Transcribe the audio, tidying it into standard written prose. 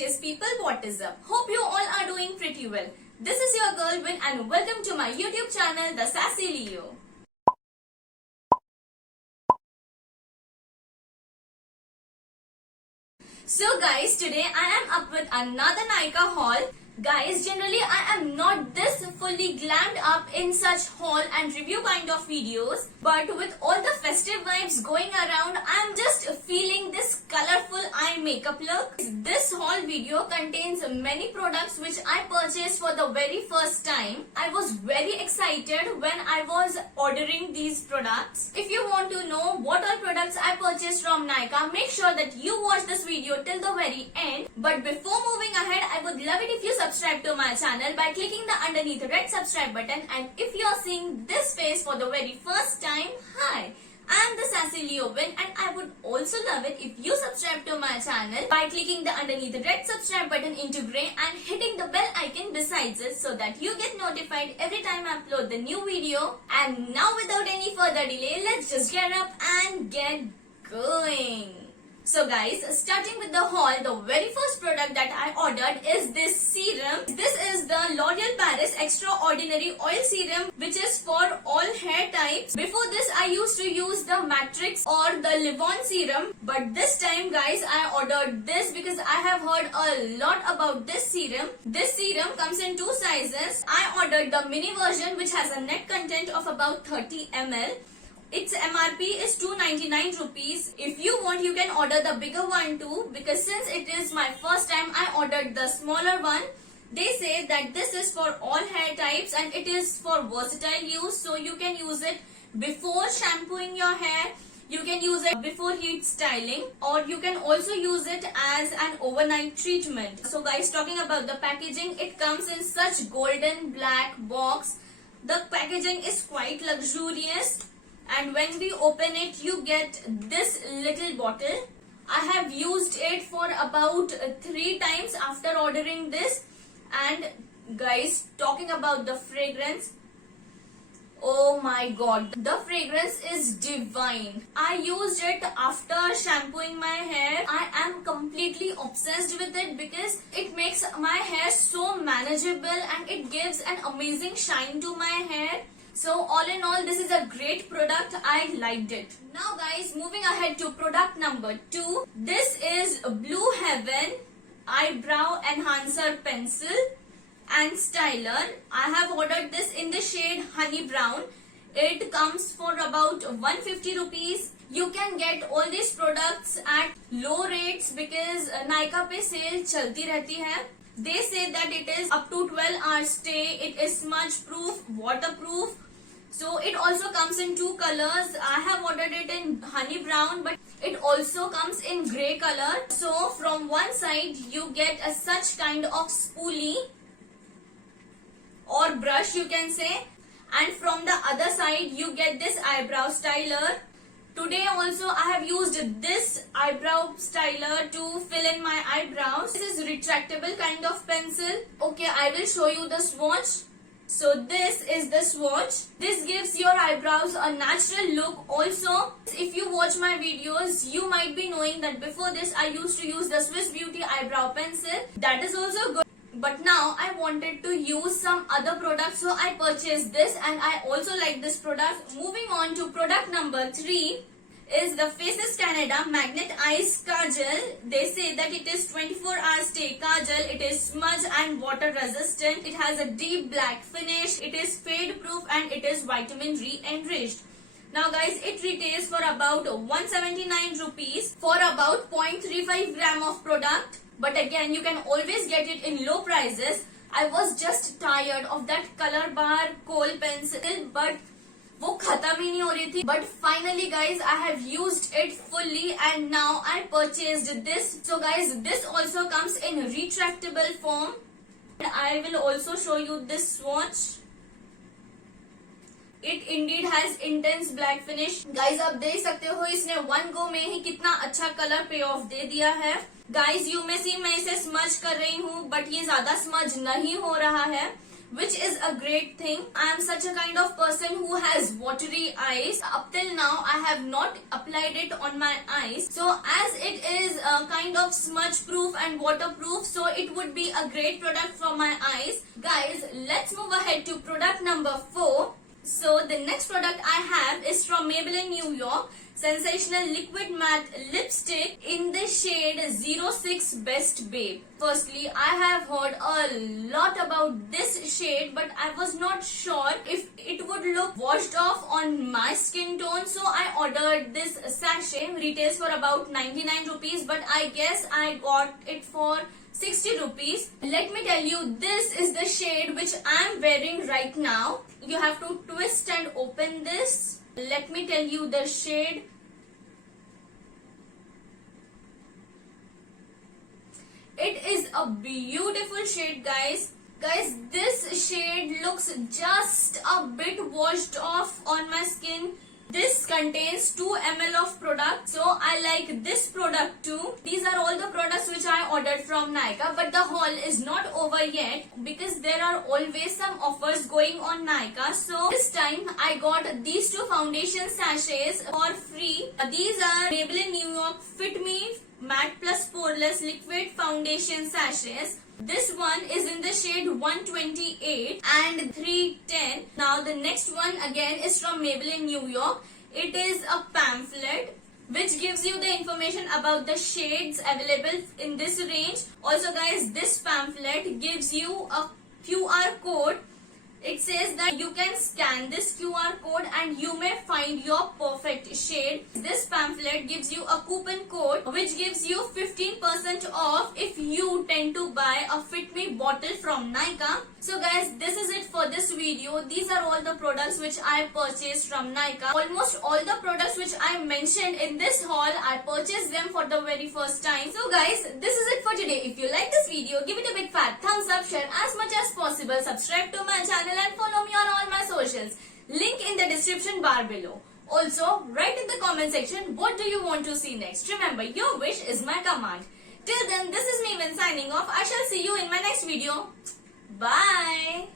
precious people, what is up? Hope you all are doing pretty well. This is your girl Win and welcome to my YouTube channel, The Sassy Leo. So guys, today I am up with another Nykaa haul. Guys, generally I am not this fully glammed up in such haul and review kind of videos, but with all the festive vibes going around, I am just feeling this colorful eye makeup look. This haul video contains many products which I purchased for the very first time. I was very excited when I was ordering these products. If you want to know what all products I purchased from Nykaa, make sure that you watch this video till the very end. But before moving ahead, I would love it if you subscribe to my channel by clicking the underneath red subscribe button, and if you are seeing this face for the very first time, hi, I am the Sassy Leo Win, and I would also love it if you subscribe to my channel by clicking the underneath red subscribe button into grey and hitting the bell icon besides it so that you get notified every time I upload the new video. And now without any further delay, let's just get up and get going. So guys, starting with the haul, the very first product that I ordered is this serum. This is the L'Oreal Paris Extraordinary Oil Serum, which is for all hair types. Before this, I used to use the Matrix or the Livon serum, but this time guys, I ordered this because I have heard a lot about this serum. This serum comes in two sizes. I ordered the mini version, which has a net content of about 30 ml. Its MRP is 299 rupees. If you want, you can order the bigger one too, because since it is my first time, I ordered the smaller one. They say that this is for all hair types and it is for versatile use, so you can use it before shampooing your hair. You can use it before heat styling, or you can also use it as an overnight treatment. So guys, talking about the packaging, it comes in such golden black box. The packaging is quite luxurious. And when we open it, you get this little bottle. I have used it for about 3 times after ordering this. And guys, talking about the fragrance, oh my god, the fragrance is divine. I used it after shampooing my hair. I am completely obsessed with it because it makes my hair so manageable and it gives an amazing shine to my hair. So all in all, this is a great product. I liked it. Now guys, moving ahead to product number 2. This is Blue Heaven Eyebrow Enhancer Pencil and Styler. I have ordered this in the shade Honey Brown. It comes for about 150 rupees. You can get all these products at low rates because Nykaa pe sale chalti rehti hai. They say that it is up to 12 hours stay. It is smudge proof, waterproof. So it also comes in 2 colors. I have ordered it in honey brown, but it also comes in grey color. So from one side you get a such kind of spoolie or brush, you can say, and from the other side you get this eyebrow styler. Today also I have used this eyebrow styler to fill in my eyebrows. This is retractable kind of pencil. Okay, I will show you the swatch. So this is the swatch. This gives your eyebrows a natural look also. If you watch my videos, you might be knowing that before this I used to use the Swiss Beauty eyebrow pencil. That is also good. But now I wanted to use some other products, so I purchased this and I also like this product. Moving on to product number 3 is the Faces Canada Magnet Eyes Kajal. They say that it is 24 hours stay kajal. It is smudge and water resistant. It has a deep black finish. It is fade proof and it is vitamin D enriched. Now guys, it retails for about 179 rupees for about 0.35 gram of product. But again, you can always get it in low prices. I was just tired of that color bar kohl pencil, but वो खत्म ही नहीं हो रही थी. But finally guys, I have used it fully and now I purchased this. So guys, this also comes in retractable form. And I will also show you this swatch. It indeed has intense black finish. Guys, आप देख सकते हो इसने one go में ही कितना अच्छा colour पे of दे दिया है. Guys, you may see मैं इसे स्मज कर रही हूँ, but ये ज्यादा स्मज नहीं हो रहा है. which is a great thing. I am such a kind of person who has watery eyes. Up till now, I have not applied it on my eyes. So as it is kind of smudge proof and waterproof, so it would be a great product for my eyes. Guys, let's move ahead to product number 4. So the next product I have is from Maybelline New York. Sensational Liquid Matte Lipstick in the shade 06 Best Babe. Firstly, I have heard a lot about this shade, but I was not sure if it would look washed off on my skin tone. So I ordered this sachet. Retails for about 99 rupees, but I guess I got it for 60 rupees. Let me tell you, this is the shade which I am wearing right now. You have to twist and open this. Let me tell you the shade. It is a beautiful shade, guys. Guys, this shade looks just a bit washed off on my skin. This contains 2 ml of product, so I like this product too. These are all the products which I ordered from Nykaa, but the haul is not over yet because there are always some offers going on Nykaa. So this time I got these 2 foundation sachets for free. These are Maybelline New York Fit Me Matte Plus Poreless Liquid Foundation Sachets. This one is in the shade 128 and 310. Now the next one again is from Maybelline New York. It is a pamphlet which gives you the information about the shades available in this range. Also guys, this pamphlet gives you a QR code. It says that you can scan this QR code and you may find your perfect shade. This pamphlet gives you a coupon code which gives you 15% off if you tend to buy a Fit Me bottle from Nykaa. So guys, this is it for this video. These are all the products which I purchased from Nykaa. Almost all the products which I mentioned in this haul, I purchased them for the very first time. So guys, this is it for today. If you like this video, give it a big fat thumbs up, share as much as possible, subscribe to my channel and follow me on all my socials. Link in the description bar below. Also, write in the comment section what do you want to see next. Remember, your wish is my command. Till then, this is me Vin signing off. I shall see you in my next video. Bye.